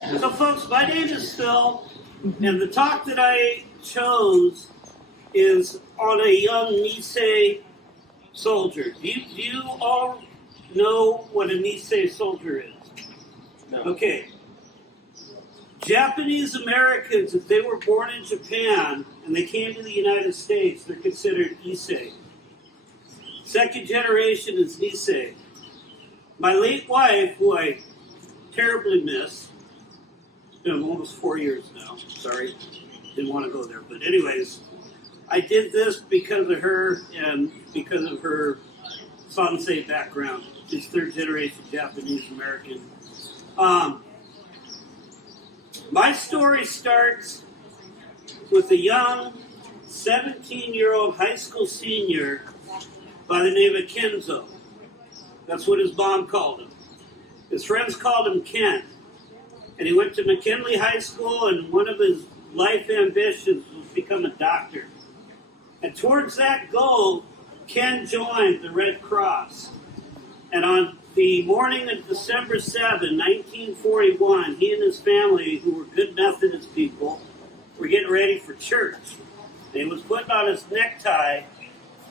So, folks, my name is Phil, and the talk that I chose is on a young Nisei soldier. Do you all know what a Nisei soldier is? No. Okay. Japanese Americans, if they were born in Japan and they came to the United States, they're considered Issei. Second generation is Nisei. My late wife, who I terribly miss, it's been almost 4 years now. Sorry, didn't want to go there. But anyways, I did this because of her and because of her Sansei background. She's third generation Japanese American. My story starts with a young 17-year-old high school senior by the name of Kenzo. That's what his mom called him. His friends called him Ken. And he went to McKinley High School, and one of his life ambitions was to become a doctor. And towards that goal, Ken joined the Red Cross. And on the morning of December 7, 1941, he and his family, who were good Methodist people, were getting ready for church. And he was putting on his necktie,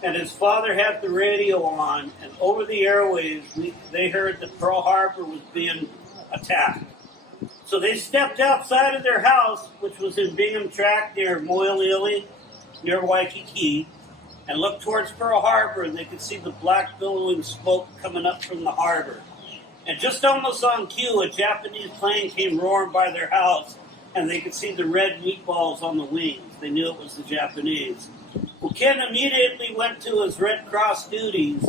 and his father had the radio on, and over the airwaves, they heard that Pearl Harbor was being attacked. So they stepped outside of their house, which was in Bingham Tract near Moyalili, near Waikiki, and looked towards Pearl Harbor, and they could see the black billowing smoke coming up from the harbor. And just almost on cue, a Japanese plane came roaring by their house, and they could see the red meatballs on the wings. They knew it was the Japanese. Well, Ken immediately went to his Red Cross duties,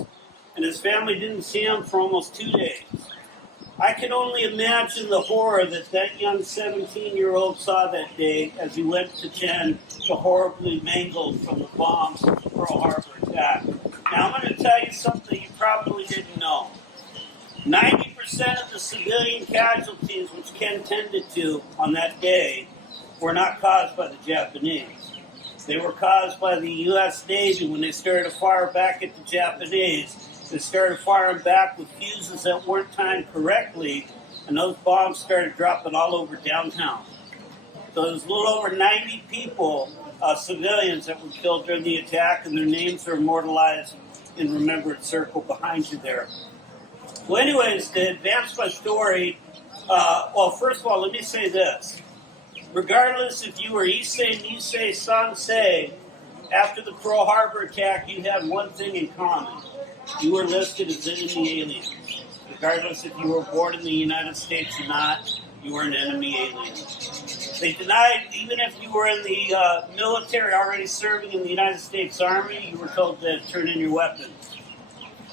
and his family didn't see him for almost 2 days. I can only imagine the horror that young 17-year-old saw that day as he went to tend the horribly mangled from the bombs of the Pearl Harbor attack. Now, I'm going to tell you something you probably didn't know. 90% of the civilian casualties which Ken tended to on that day were not caused by the Japanese. They were caused by the U.S. Navy when they started to fire back at the Japanese. They started firing back with fuses that weren't timed correctly, and those bombs started dropping all over downtown. So there's a little over 90 people, civilians, that were killed during the attack, and their names are immortalized in Remembrance Circle behind you there. Well, anyways, to advance my story, first of all, let me say this. Regardless if you were Issei, Nisei, Sansei, after the Pearl Harbor attack, you had one thing in common. You were listed as enemy aliens. Regardless if you were born in the United States or not, you were an enemy alien. They denied, even if you were in the military already serving in the United States Army, you were told to turn in your weapons.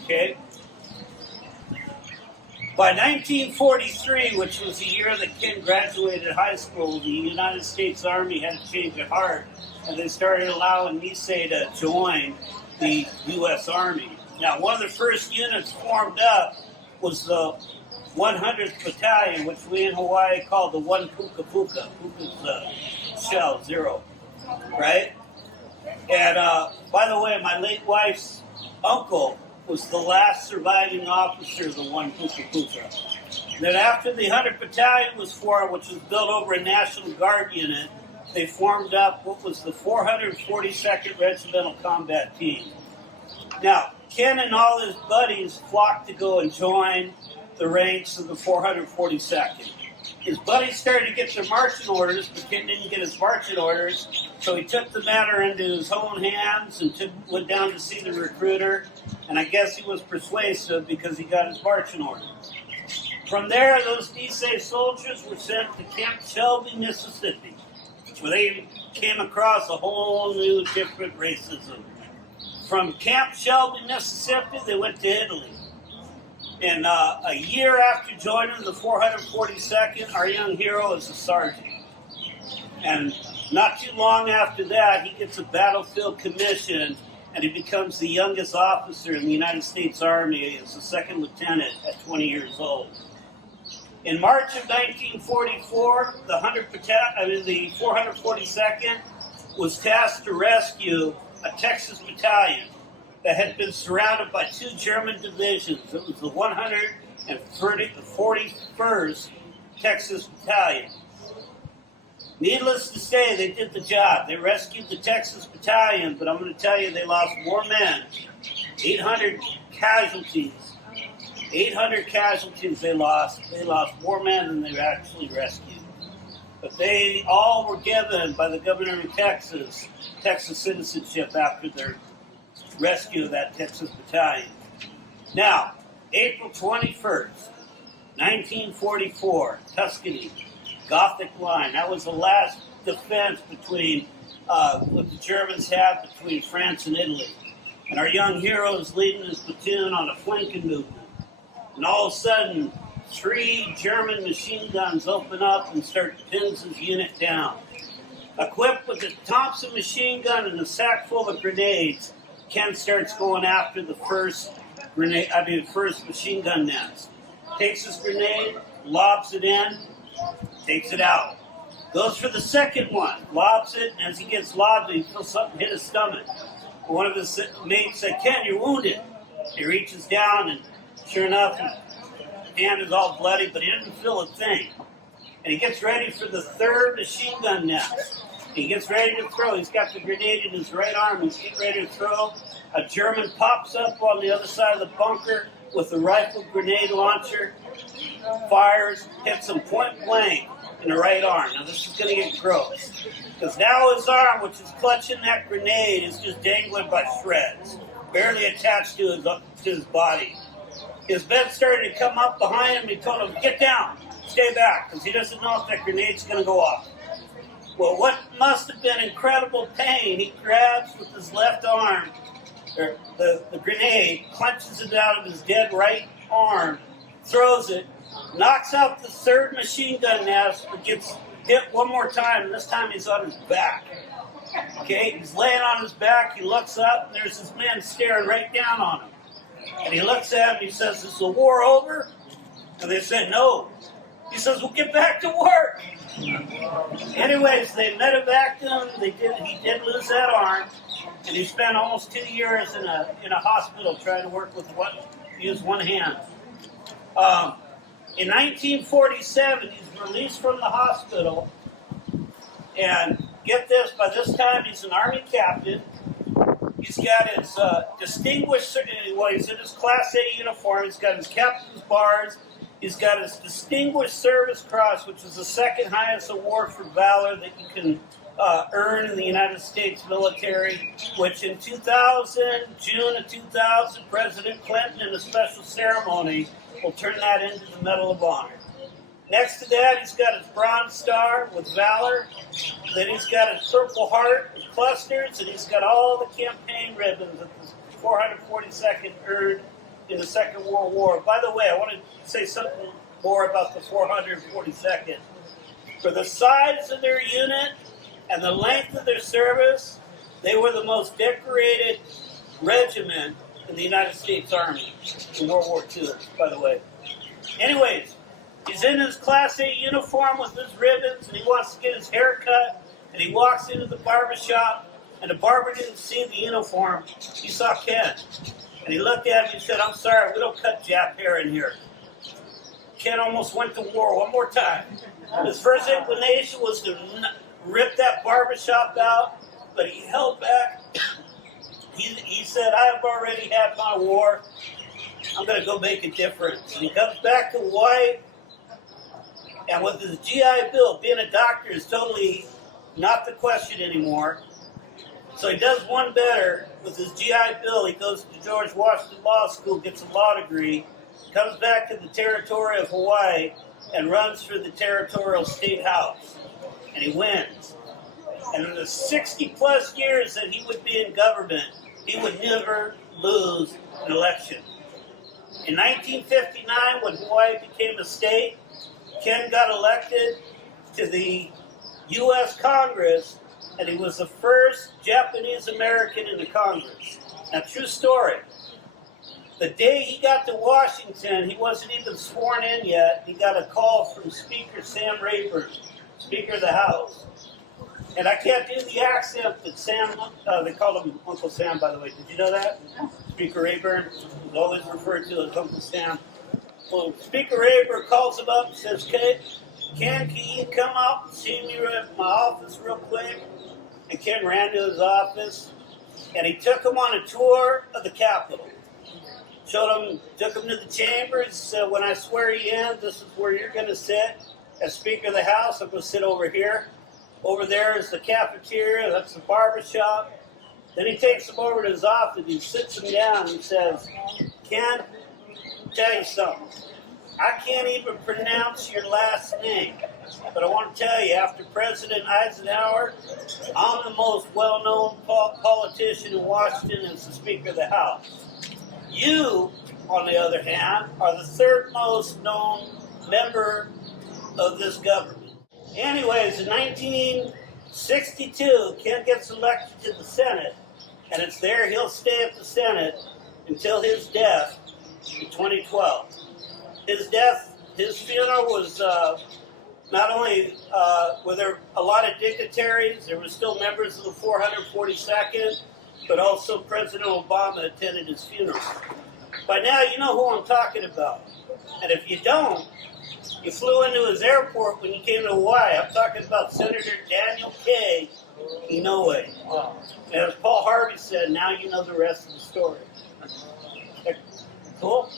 Okay? By 1943, which was the year that Ken graduated high school, the United States Army had a change of heart, and they started allowing Nisei to join the U.S. Army. Now, one of the first units formed up was the 100th Battalion, which we in Hawaii call the 1 Puka Puka. Puka's the shell, 0, right? And by the way, my late wife's uncle was the last surviving officer of the 1 Puka Puka. Then after the 100th Battalion was formed, which was built over a National Guard unit, they formed up what was the 442nd Regimental Combat Team. Now, Ken and all his buddies flocked to go and join the ranks of the 442nd. His buddies started to get their marching orders, but Ken didn't get his marching orders, so he took the matter into his own hands and went down to see the recruiter, and I guess he was persuasive because he got his marching orders. From there, those Nisei soldiers were sent to Camp Shelby, Mississippi, where they came across a whole new different racism. From Camp Shelby, Mississippi, they went to Italy. And a year after joining the 442nd, our young hero is a sergeant. And not too long after that, he gets a battlefield commission, and he becomes the youngest officer in the United States Army as a second lieutenant at 20 years old. In March of 1944, the 442nd was tasked to rescue a Texas battalion that had been surrounded by 2 German divisions. It was the 141st Texas Battalion. Needless to say, they did the job. They rescued the Texas Battalion, but I'm going to tell you they lost more men. 800 casualties. 800 casualties they lost. They lost more men than they actually rescued. But they all were given by the governor of Texas citizenship after their rescue of that Texas Battalion. Now, April 21st, 1944, Tuscany, Gothic Line. That was the last defense between what the Germans had between France and Italy. And our young hero is leading his platoon on a flanking movement. And all of a sudden, 3 German machine guns open up and start to pin his unit down. Equipped with a Thompson machine gun and a sack full of grenades, Ken starts going after the first machine gun nest. Takes his grenade, lobs it in, takes it out. Goes for the second one, lobs it, and as he gets lobbed, he feels something hit his stomach. One of his mates said, "Ken, you're wounded." He reaches down, and sure enough, his hand is all bloody, but he doesn't feel a thing. And he gets ready for the third machine gun nest. He gets ready to throw. He's got the grenade in his right arm. He's getting ready to throw. A German pops up on the other side of the bunker with a rifle grenade launcher, fires, hits him point blank in the right arm. Now this is going to get gross, because now his arm, which is clutching that grenade, is just dangling by shreds, barely attached to his body. His men started to come up behind him. He told him, "Get down, stay back," because he doesn't know if that grenade's going to go off. Well, what must have been incredible pain, he grabs with his left arm the grenade, clenches it out of his dead right arm, throws it, knocks out the third machine gun nest, but gets hit one more time, and this time he's on his back. Okay, he's laying on his back, he looks up, and there's this man staring right down on him. And he looks at him, and he says, "Is the war over?" And they said, "No." He says, "Well, get back to work." Anyways, they medevaced him. He did lose that arm, and he spent almost 2 years in a hospital trying to work with use one hand. In 1947, he's released from the hospital, and get this, by this time he's an Army captain. He's got his he's in his Class A uniform, he's got his captain's bars, he's got his Distinguished Service Cross, which is the second highest award for valor that you can earn in the United States military, which in June of 2000, President Clinton, in a special ceremony, will turn that into the Medal of Honor. Next to that, he's got his Bronze Star with Valor. Then he's got his Purple Heart with clusters, and he's got all the campaign ribbons that the 442nd earned in the Second World War. By the way, I want to say something more about the 442nd. For the size of their unit and the length of their service, they were the most decorated regiment in the United States Army in World War II, by the way. Anyways, he's in his Class A uniform with his ribbons, and he wants to get his hair cut, and he walks into the barber shop, and the barber didn't see the uniform. He saw Ken, and he looked at him and said, "I'm sorry, we don't cut Jap hair in here." Ken almost went to war one more time. His first inclination was to rip that barber shop out, but he held back. He said, "I have already had my war. I'm going to go make a difference." And he comes back to Hawaii, and with his GI Bill, being a doctor is totally not the question anymore. So he does one better. With his GI Bill, he goes to George Washington Law School, gets a law degree, comes back to the territory of Hawaii, and runs for the territorial state house. And he wins. And in the 60-plus years that he would be in government, he would never lose an election. In 1959, when Hawaii became a state, Ken got elected to the U.S. Congress, and he was the first Japanese American in the Congress. Now, true story. The day he got to Washington, he wasn't even sworn in yet. He got a call from Speaker Sam Rayburn, Speaker of the House. And I can't do the accent that Sam, they called him Uncle Sam, by the way. Did you know that? Speaker Rayburn was always referred to as Uncle Sam. Well, Speaker Rayburn calls him up and says, Ken, can you come out and see me at my office real quick? And Ken ran to his office, and he took him on a tour of the Capitol. Took him to the chambers, said, when I swear you in, this is where you're going to sit. As Speaker of the House, I'm going to sit over here. Over there is the cafeteria, that's the barber shop. Then he takes him over to his office, he sits him down and says, Ken, I'll tell you something. I can't even pronounce your last name. But I want to tell you, after President Eisenhower, I'm the most well-known politician in Washington as the Speaker of the House. You, on the other hand, are the third most known member of this government. Anyways, in 1962, Ken gets elected to the Senate, and it's there he'll stay at the Senate until his death in 2012. His funeral was not only were there a lot of dignitaries, there were still members of the 442nd, but also President Obama attended his funeral. By now, you know who I'm talking about. And if you don't, you flew into his airport when you came to Hawaii. I'm talking about Senator Daniel K. Inouye. And as Paul Harvey said, now you know the rest of the story. Cool?